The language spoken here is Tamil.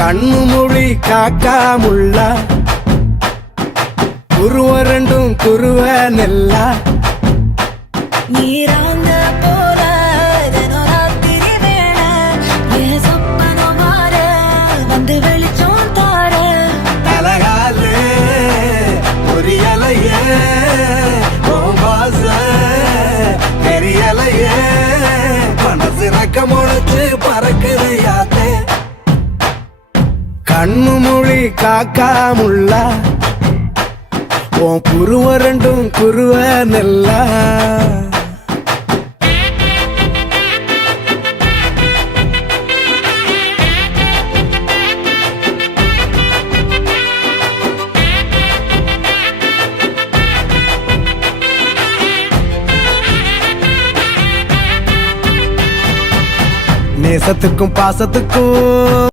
கண்ணு மொழி காக்காமுள்ள குருவ ரெண்டும் குருவ நெல்லா நீராங்க போல தினராத்திரி வேண என் சொப்பனம் மாற வந்து வெளிச்சம் தார தலகாலே பொரியலையே ஓம்பாச பெரியலையே மனசு ரக்க முளைச்சு பறக்குது யாத்தே கண்ணு மொழி காக்காமுள்ள உன் குருவ ரெண்டும் குருவ நெல்லா நேசத்துக்கும் பாசத்துக்கும்